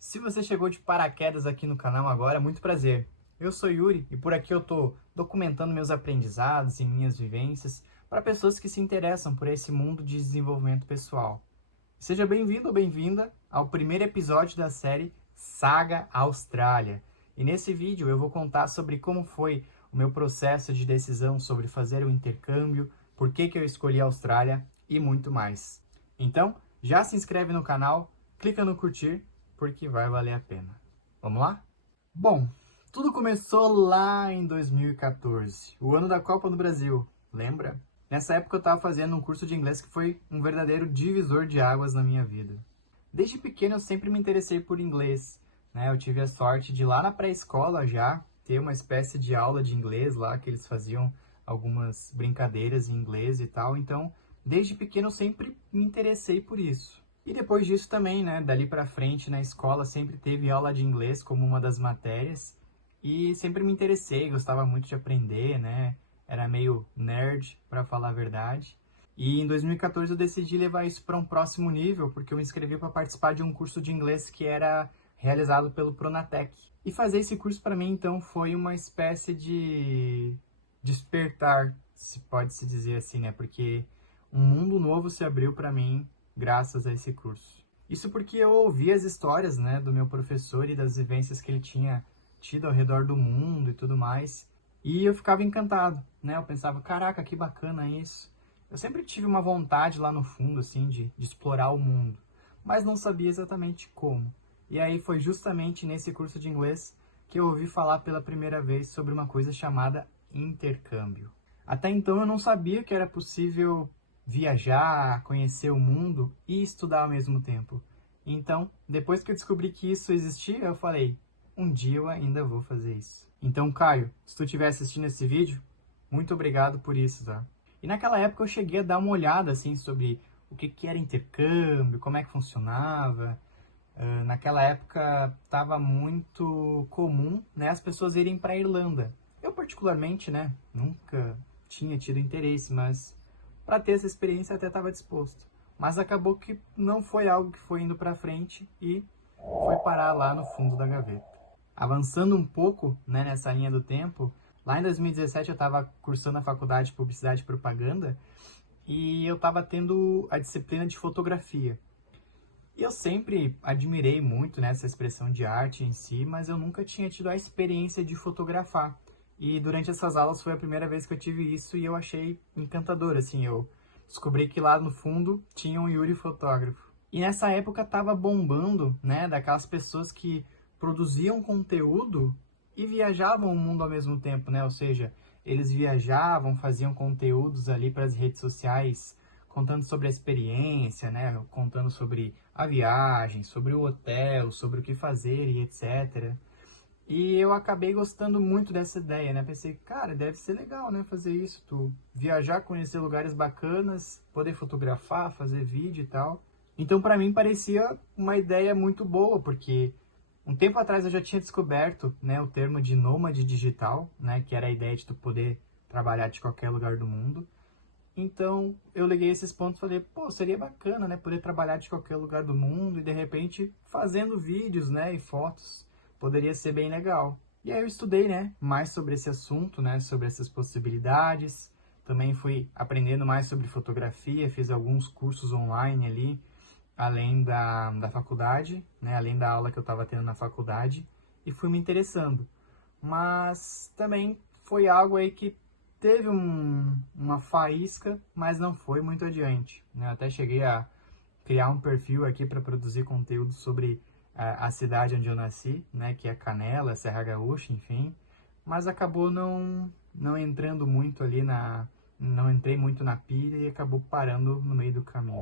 Se você chegou de paraquedas aqui no canal agora, muito prazer. Eu sou Yuri e por aqui eu tô documentando meus aprendizados e minhas vivências para pessoas que se interessam por esse mundo de desenvolvimento pessoal. Seja bem-vindo ou bem-vinda ao primeiro episódio da série Saga Austrália. E nesse vídeo eu vou contar sobre como foi o meu processo de decisão sobre fazer o intercâmbio, por que eu escolhi a Austrália e muito mais. Então, já se inscreve no canal, clica no curtir, porque vai valer a pena. Vamos lá? Bom, tudo começou lá em 2014, o ano da Copa do Brasil, lembra? Nessa época eu estava fazendo um curso de inglês que foi um verdadeiro divisor de águas na minha vida. Desde pequeno eu sempre me interessei por inglês, né? Eu tive a sorte de lá na pré-escola já ter uma espécie de aula de inglês lá, que eles faziam algumas brincadeiras em inglês e tal, então desde pequeno eu sempre me interessei por isso. E depois disso também, né, dali pra frente na escola sempre teve aula de inglês como uma das matérias e sempre me interessei, gostava muito de aprender, né? Era meio nerd, para falar a verdade. E em 2014 eu decidi levar isso para um próximo nível, porque eu me inscrevi para participar de um curso de inglês que era realizado pelo Pronatec. E fazer esse curso para mim então foi uma espécie de despertar, se pode se dizer assim, né? Porque um mundo novo se abriu para mim graças a esse curso. Isso porque eu ouvi as histórias, né, do meu professor e das vivências que ele tinha tido ao redor do mundo e tudo mais. E eu ficava encantado, né? Eu pensava, caraca, que bacana isso. Eu sempre tive uma vontade lá no fundo, assim, de explorar o mundo, mas não sabia exatamente como. E aí foi justamente nesse curso de inglês que eu ouvi falar pela primeira vez sobre uma coisa chamada intercâmbio. Até então eu não sabia que era possível viajar, conhecer o mundo e estudar ao mesmo tempo. Então, depois que eu descobri que isso existia, eu falei, um dia eu ainda vou fazer isso. Então, Caio, se tu estiver assistindo esse vídeo, muito obrigado por isso, tá? E naquela época eu cheguei a dar uma olhada, assim, sobre o que era intercâmbio, como é que funcionava. Naquela época estava muito comum, né, as pessoas irem para a Irlanda. Eu particularmente, né, nunca tinha tido interesse, mas para ter essa experiência até estava disposto. Mas acabou que não foi algo que foi indo para frente e foi parar lá no fundo da gaveta. Avançando um pouco, né, nessa linha do tempo, lá em 2017 eu estava cursando a faculdade de Publicidade e Propaganda e eu estava tendo a disciplina de fotografia. E eu sempre admirei muito, né, essa expressão de arte em si, mas eu nunca tinha tido a experiência de fotografar. E durante essas aulas foi a primeira vez que eu tive isso e eu achei encantador, assim, eu descobri que lá no fundo tinha um Yuri fotógrafo. E nessa época tava bombando, né, daquelas pessoas que produziam conteúdo e viajavam o mundo ao mesmo tempo, né? Ou seja, eles viajavam, faziam conteúdos ali para as redes sociais, contando sobre a experiência, né? Contando sobre a viagem, sobre o hotel, sobre o que fazer e etc. E eu acabei gostando muito dessa ideia, né? Pensei, cara, deve ser legal, né? Fazer isso, tu viajar, conhecer lugares bacanas, poder fotografar, fazer vídeo e tal. Então, para mim, parecia uma ideia muito boa, porque um tempo atrás eu já tinha descoberto, né, o termo de nômade digital, né? Que era a ideia de tu poder trabalhar de qualquer lugar do mundo. Então, eu liguei esses pontos e falei, pô, seria bacana, né, poder trabalhar de qualquer lugar do mundo e, de repente, fazendo vídeos, né, e fotos. Poderia ser bem legal. E aí eu estudei, né, mais sobre esse assunto, né, sobre essas possibilidades. Também fui aprendendo mais sobre fotografia, fiz alguns cursos online ali, além da faculdade, né, além da aula que eu estava tendo na faculdade, e fui me interessando. Mas também foi algo aí que teve uma faísca, mas não foi muito adiante, né? Eu até cheguei a criar um perfil aqui para produzir conteúdo sobre a cidade onde eu nasci, né? Que é Canela, Serra Gaúcha, enfim. Mas acabou não entrando muito ali não entrei muito na pilha e acabou parando no meio do caminho.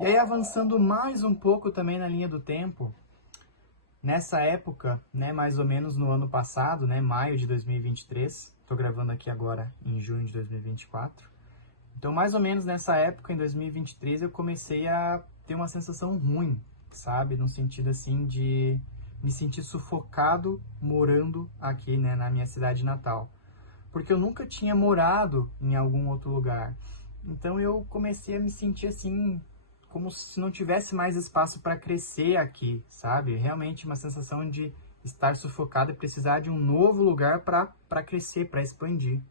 E aí avançando mais um pouco também na linha do tempo, nessa época, né, mais ou menos no ano passado, né, maio de 2023, estou gravando aqui agora em junho de 2024. Então, mais ou menos nessa época, em 2023, eu comecei a ter uma sensação ruim, sabe? No sentido assim de me sentir sufocado morando aqui, né, na minha cidade natal. Porque eu nunca tinha morado em algum outro lugar. Então eu comecei a me sentir assim como se não tivesse mais espaço para crescer aqui, sabe? Realmente uma sensação de estar sufocado e precisar de um novo lugar para crescer, para expandir.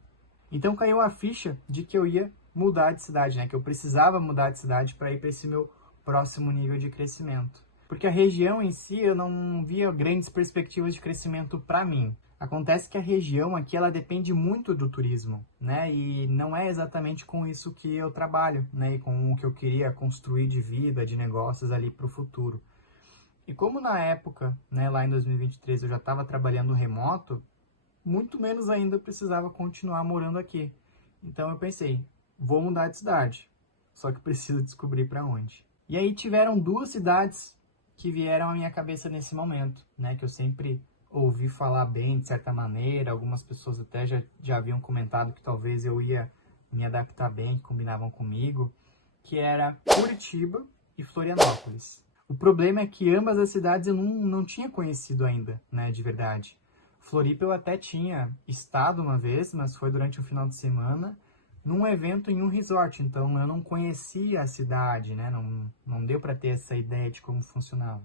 Então caiu a ficha de que eu ia mudar de cidade, né? Que eu precisava mudar de cidade para ir para esse meu próximo nível de crescimento. Porque a região em si eu não via grandes perspectivas de crescimento para mim. Acontece que a região aqui ela depende muito do turismo, né? E não é exatamente com isso que eu trabalho, né? E com o que eu queria construir de vida, de negócios ali para o futuro. E como na época, né, lá em 2023 eu já estava trabalhando remoto, muito menos ainda eu precisava continuar morando aqui. Então eu pensei, vou mudar de cidade, só que preciso descobrir para onde. E aí tiveram duas cidades que vieram à minha cabeça nesse momento, né, que eu sempre ouvi falar bem de certa maneira, algumas pessoas até já haviam comentado que talvez eu ia me adaptar bem, que combinavam comigo, que era Curitiba e Florianópolis. O problema é que ambas as cidades eu não tinha conhecido ainda, né, de verdade. Floripa eu até tinha estado uma vez, mas foi durante um final de semana, num evento em um resort, então eu não conhecia a cidade, né, não deu para ter essa ideia de como funcionava.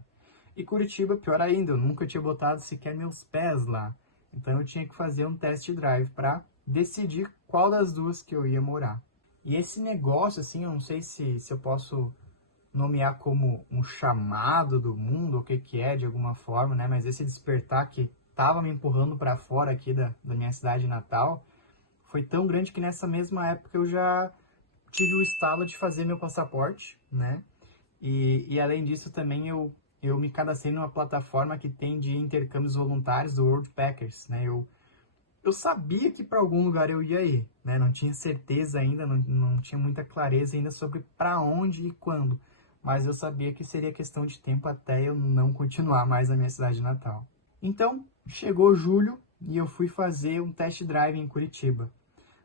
E Curitiba, pior ainda, eu nunca tinha botado sequer meus pés lá, então eu tinha que fazer um test drive para decidir qual das duas que eu ia morar. E esse negócio, assim, eu não sei se eu posso nomear como um chamado do mundo, ou o que que é, de alguma forma, né? Mas esse despertar que estava me empurrando para fora aqui da minha cidade natal, foi tão grande que nessa mesma época eu já tive o estalo de fazer meu passaporte, né? E além disso também eu me cadastrei numa plataforma que tem de intercâmbios voluntários do World Packers, né? Eu sabia que para algum lugar eu ia ir, né? Não tinha certeza ainda, não tinha muita clareza ainda sobre para onde e quando. Mas eu sabia que seria questão de tempo até eu não continuar mais na minha cidade natal. Então, chegou julho e eu fui fazer um test drive em Curitiba.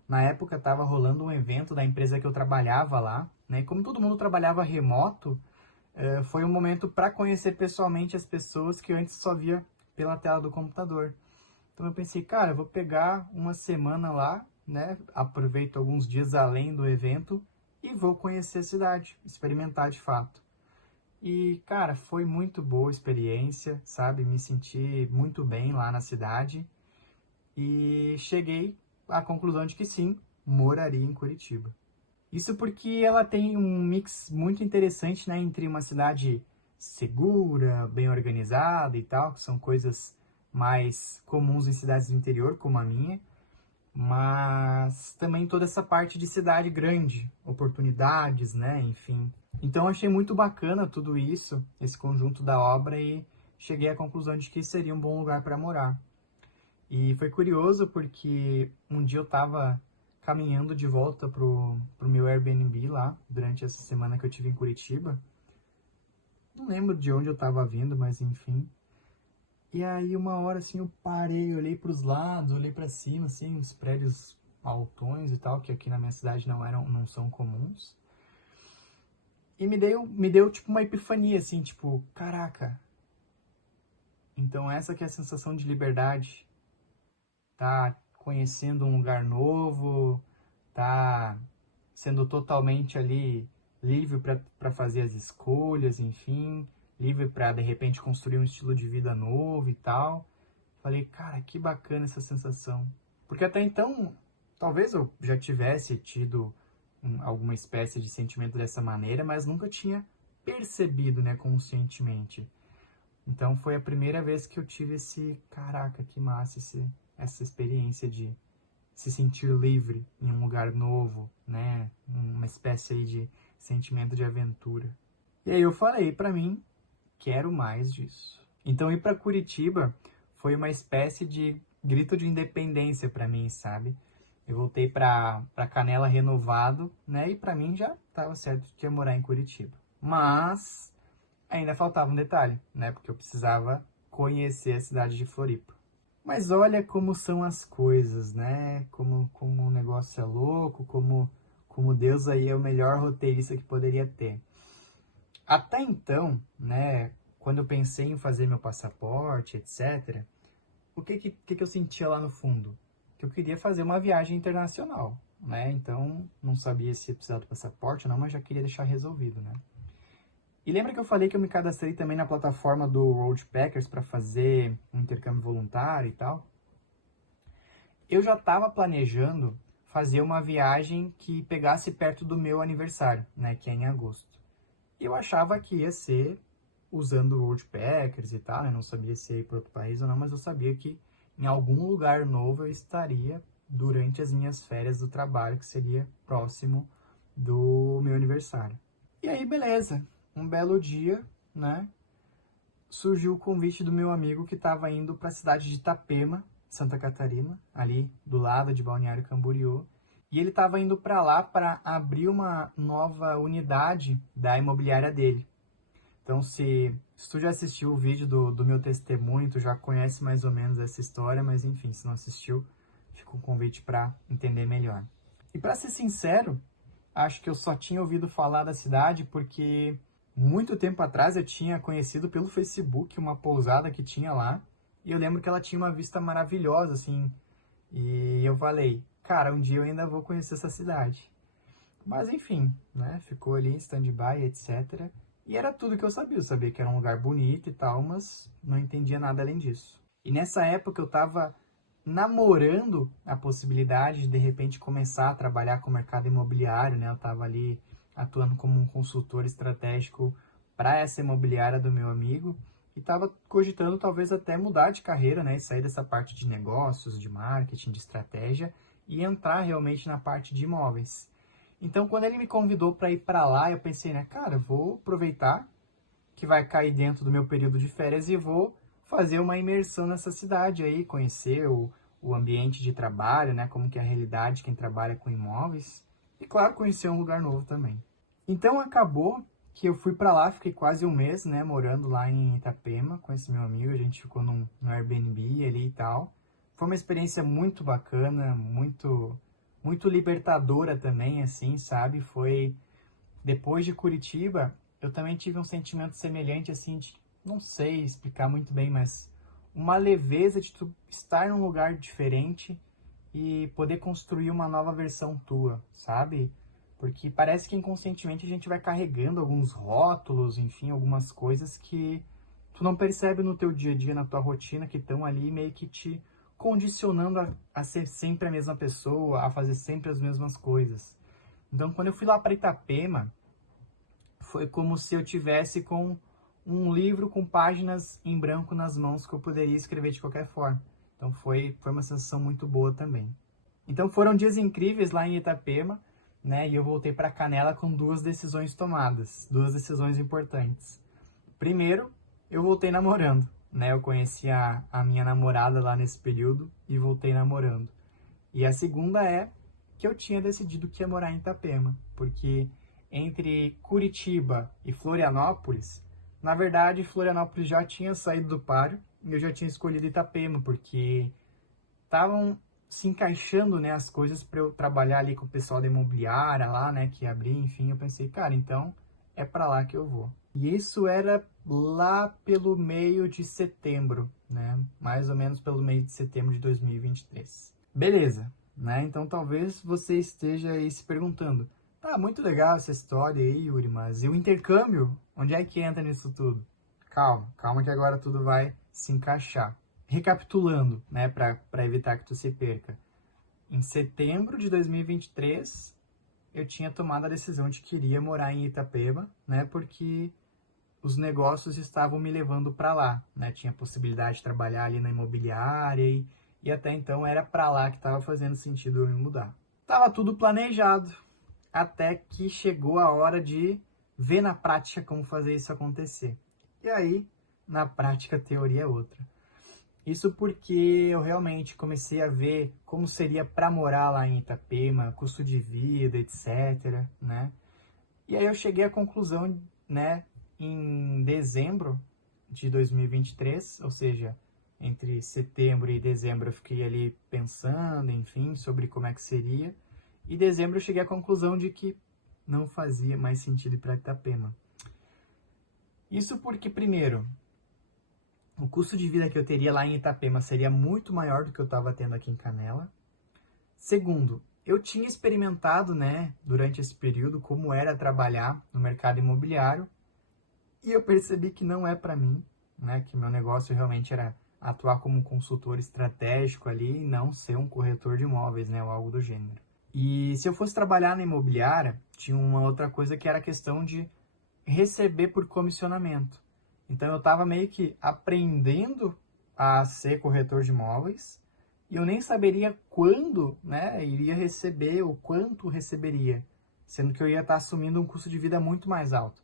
Na época estava rolando um evento da empresa que eu trabalhava lá, né? E como todo mundo trabalhava remoto, foi um momento para conhecer pessoalmente as pessoas que eu antes só via pela tela do computador. Então eu pensei, cara, eu vou pegar uma semana lá, né? Aproveito alguns dias além do evento e vou conhecer a cidade, experimentar de fato. E, cara, foi muito boa a experiência, sabe? Me senti muito bem lá na cidade e cheguei à conclusão de que sim, moraria em Curitiba. Isso porque ela tem um mix muito interessante, né, entre uma cidade segura, bem organizada e tal, que são coisas mais comuns em cidades do interior, como a minha, mas também toda essa parte de cidade grande, oportunidades, né, enfim. Então eu achei muito bacana tudo isso, esse conjunto da obra, e cheguei à conclusão de que seria um bom lugar para morar. E foi curioso porque um dia eu estava caminhando de volta pro meu Airbnb lá, durante essa semana que eu tive em Curitiba. Não lembro de onde eu estava vindo, mas enfim. E aí uma hora assim eu parei, olhei para os lados, olhei para cima, assim, os prédios altões e tal, que aqui na minha cidade não são comuns. E me deu tipo uma epifania, assim, tipo, caraca. Então essa que é a sensação de liberdade, tá conhecendo um lugar novo, tá sendo totalmente ali livre para fazer as escolhas, enfim, livre para de repente construir um estilo de vida novo e tal. Falei, cara, que bacana essa sensação. Porque até então, talvez eu já tivesse tido alguma espécie de sentimento dessa maneira, mas nunca tinha percebido, né, conscientemente. Então foi a primeira vez que eu tive caraca, que massa, essa experiência de se sentir livre em um lugar novo, né? Uma espécie aí de sentimento de aventura. E aí eu falei pra mim, quero mais disso. Então ir para Curitiba foi uma espécie de grito de independência para mim, sabe? Eu voltei para Canela renovado, né? E para mim já estava certo que ia morar em Curitiba. Mas ainda faltava um detalhe, né? Porque eu precisava conhecer a cidade de Floripa. Mas olha como são as coisas, né? Como o negócio é louco, como Deus aí é o melhor roteirista que poderia ter. Até então, né, quando eu pensei em fazer meu passaporte, etc., o que eu sentia lá no fundo? Que eu queria fazer uma viagem internacional, né? Então, não sabia se ia precisar do passaporte ou não, mas já queria deixar resolvido, né? E lembra que eu falei que eu me cadastrei também na plataforma do Roadpackers para fazer um intercâmbio voluntário e tal? Eu já estava planejando fazer uma viagem que pegasse perto do meu aniversário, né, que é em agosto. E eu achava que ia ser usando o Roadpackers e tal, eu não sabia se ia ir para outro país ou não, mas eu sabia que em algum lugar novo eu estaria durante as minhas férias do trabalho, que seria próximo do meu aniversário. E aí, beleza. Um belo dia, né? Surgiu o convite do meu amigo que estava indo para a cidade de Itapema, Santa Catarina, ali do lado de Balneário Camboriú. E ele estava indo para lá para abrir uma nova unidade da imobiliária dele. Então, se tu já assistiu o vídeo do meu testemunho, tu já conhece mais ou menos essa história, mas enfim, se não assistiu, fica um convite para entender melhor. E para ser sincero, acho que eu só tinha ouvido falar da cidade porque muito tempo atrás eu tinha conhecido pelo Facebook uma pousada que tinha lá. E eu lembro que ela tinha uma vista maravilhosa, assim. E eu falei, cara, um dia eu ainda vou conhecer essa cidade. Mas enfim, né? Ficou ali em stand-by, etc. E era tudo que eu sabia. Eu sabia que era um lugar bonito e tal, mas não entendia nada além disso. E nessa época eu tava namorando a possibilidade de repente começar a trabalhar com o mercado imobiliário, né? Eu estava ali atuando como um consultor estratégico para essa imobiliária do meu amigo e estava cogitando talvez até mudar de carreira, né? E sair dessa parte de negócios, de marketing, de estratégia e entrar realmente na parte de imóveis. Então, quando ele me convidou para ir para lá, eu pensei, né, cara, vou aproveitar que vai cair dentro do meu período de férias e vou fazer uma imersão nessa cidade aí, conhecer o ambiente de trabalho, né, como que é a realidade de quem trabalha com imóveis e, claro, conhecer um lugar novo também. Então, acabou que eu fui para lá, fiquei quase um mês, né, morando lá em Itapema com esse meu amigo, a gente ficou no Airbnb ali e tal. Foi uma experiência muito bacana, muito libertadora também, assim, sabe? Foi depois de Curitiba, eu também tive um sentimento semelhante, assim, de, não sei explicar muito bem, mas uma leveza de tu estar num lugar diferente e poder construir uma nova versão tua, sabe? Porque parece que inconscientemente a gente vai carregando alguns rótulos, enfim, algumas coisas que tu não percebe no teu dia a dia, na tua rotina, que estão ali meio que te condicionando a ser sempre a mesma pessoa, a fazer sempre as mesmas coisas. Então, quando eu fui lá para Itapema, foi como se eu tivesse com um livro com páginas em branco nas mãos que eu poderia escrever de qualquer forma. Então foi uma sensação muito boa também. Então foram dias incríveis lá em Itapema, né? E eu voltei para Canela com duas decisões tomadas, duas decisões importantes. Primeiro, eu voltei namorando, né? Eu conheci a minha namorada lá nesse período e voltei namorando. E a segunda é que eu tinha decidido que ia morar em Itapema, porque entre Curitiba e Florianópolis, na verdade, Florianópolis já tinha saído do páreo e eu já tinha escolhido Itapema, porque estavam se encaixando, né, as coisas para eu trabalhar ali com o pessoal da imobiliária lá, né, que ia abrir, enfim, eu pensei, cara, então é para lá que eu vou. E isso era lá pelo meio de setembro, né, mais ou menos pelo meio de setembro de 2023. Beleza, né, então talvez você esteja aí se perguntando, tá, muito legal essa história aí, Yuri, mas e o intercâmbio? Onde é que entra nisso tudo? Calma, calma que agora tudo vai se encaixar. Recapitulando, né, para evitar que tu se perca. Em setembro de 2023, eu tinha tomado a decisão de que iria morar em Itapema, né, porque os negócios estavam me levando para lá, né? Tinha possibilidade de trabalhar ali na imobiliária e até então era para lá que estava fazendo sentido eu me mudar. Tava tudo planejado, até que chegou a hora de ver na prática como fazer isso acontecer. E aí, na prática, a teoria é outra. Isso porque eu realmente comecei a ver como seria para morar lá em Itapema, custo de vida, etc, né? E aí eu cheguei à conclusão, né, em dezembro de 2023, ou seja, entre setembro e dezembro eu fiquei ali pensando, enfim, sobre como é que seria. E em dezembro eu cheguei à conclusão de que não fazia mais sentido ir para Itapema. Isso porque, primeiro, o custo de vida que eu teria lá em Itapema seria muito maior do que eu estava tendo aqui em Canela. Segundo, eu tinha experimentado, né, durante esse período, como era trabalhar no mercado imobiliário. E eu percebi que não é para mim, né? Que meu negócio realmente era atuar como um consultor estratégico ali e não ser um corretor de imóveis, né? Ou algo do gênero. E se eu fosse trabalhar na imobiliária, tinha uma outra coisa que era a questão de receber por comissionamento. Então eu estava meio que aprendendo a ser corretor de imóveis e eu nem saberia quando, né, iria receber ou quanto receberia, sendo que eu ia estar assumindo um custo de vida muito mais alto.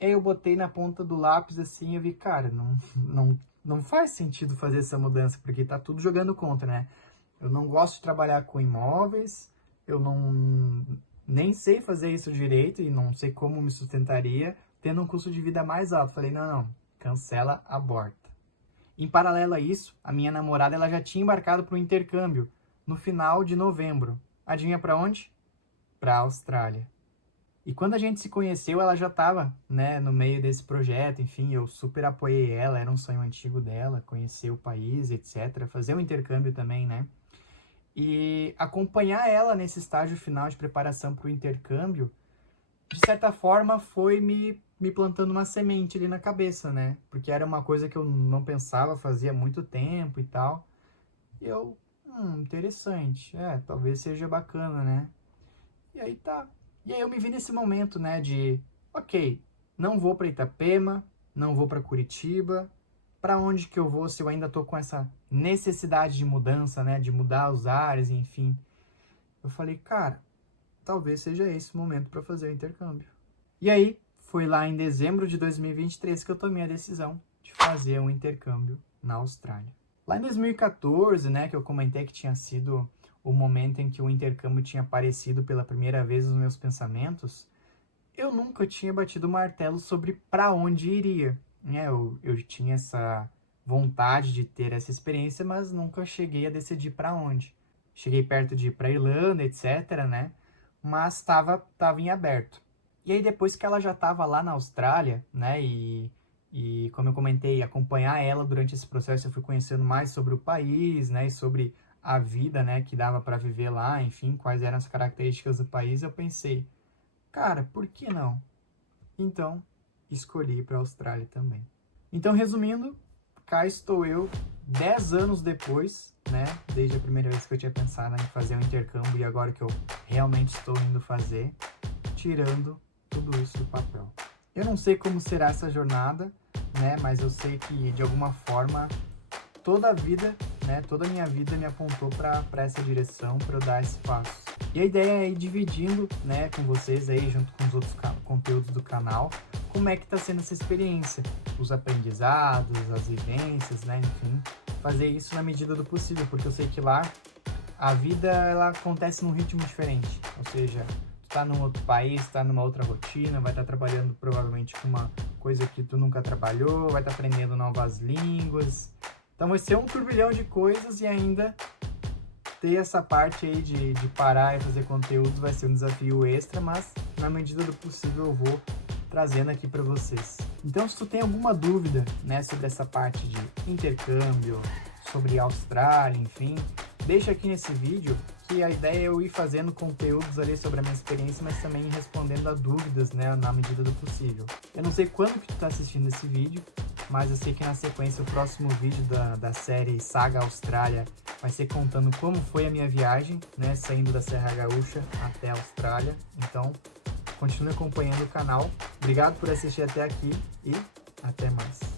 Aí eu botei na ponta do lápis assim e eu vi, cara, não faz sentido fazer essa mudança, porque tá tudo jogando contra, né? Eu não gosto de trabalhar com imóveis, eu nem sei fazer isso direito e não sei como me sustentaria tendo um custo de vida mais alto. Falei, não, cancela, aborta. Em paralelo a isso, a minha namorada ela já tinha embarcado para o intercâmbio no final de novembro. Adivinha para onde? Para a Austrália. E quando a gente se conheceu, ela já estava, né, no meio desse projeto. Enfim, eu super apoiei ela, era um sonho antigo dela, conhecer o país, etc. Fazer um intercâmbio também, né? E acompanhar ela nesse estágio final de preparação para o intercâmbio, de certa forma, foi me plantando uma semente ali na cabeça, né? Porque era uma coisa que eu não pensava, fazia muito tempo e tal. E eu, interessante, talvez seja bacana, né? E aí tá. E aí eu me vi nesse momento, né, de, ok, não vou para Itapema, não vou para Curitiba, para onde que eu vou se eu ainda tô com essa necessidade de mudança, né, de mudar os ares, enfim. Eu falei, cara, talvez seja esse o momento para fazer o intercâmbio. E aí, foi lá em dezembro de 2023 que eu tomei a decisão de fazer um intercâmbio na Austrália. Lá em 2014, né, que eu comentei que tinha sido o momento em que o intercâmbio tinha aparecido pela primeira vez nos meus pensamentos, eu nunca tinha batido o martelo sobre para onde iria. Né? Eu tinha essa vontade de ter essa experiência, mas nunca cheguei a decidir para onde. Cheguei perto de ir para Irlanda, etc., né? Mas estava em aberto. E aí depois que ela já estava lá na Austrália, né? E como eu comentei, acompanhar ela durante esse processo, eu fui conhecendo mais sobre o país, né? E sobre a vida, né? Que dava para viver lá, enfim, quais eram as características do país. Eu pensei, cara, por que não? Então, escolhi para a Austrália também. Então, resumindo, cá estou eu, 10 anos depois, né? Desde a primeira vez que eu tinha pensado em fazer um intercâmbio e agora que eu realmente estou indo fazer, tirando tudo isso do papel. Eu não sei como será essa jornada, né? Mas eu sei que, de alguma forma, toda a vida, né? Toda a minha vida me apontou para essa direção, para eu dar esse passo. E a ideia é ir dividindo, né, com vocês aí, junto com os outros conteúdos do canal, como é que está sendo essa experiência, os aprendizados, as vivências, né, enfim, fazer isso na medida do possível, porque eu sei que lá a vida ela acontece num ritmo diferente, ou seja, tu tá num outro país, tá numa outra rotina, vai estar trabalhando provavelmente com uma coisa que tu nunca trabalhou, vai estar aprendendo novas línguas, então vai ser um turbilhão de coisas e ainda ter essa parte aí de parar e fazer conteúdos vai ser um desafio extra, mas na medida do possível eu vou trazendo aqui para vocês. Então, se tu tem alguma dúvida, né, sobre essa parte de intercâmbio, sobre Austrália, enfim, deixa aqui nesse vídeo que a ideia é eu ir fazendo conteúdos ali sobre a minha experiência, mas também respondendo a dúvidas, né, na medida do possível. Eu não sei quando que tu tá assistindo esse vídeo, mas eu sei que na sequência o próximo vídeo da série Saga Austrália vai ser contando como foi a minha viagem, né, saindo da Serra Gaúcha até a Austrália. Então, continue acompanhando o canal. Obrigado por assistir até aqui e até mais.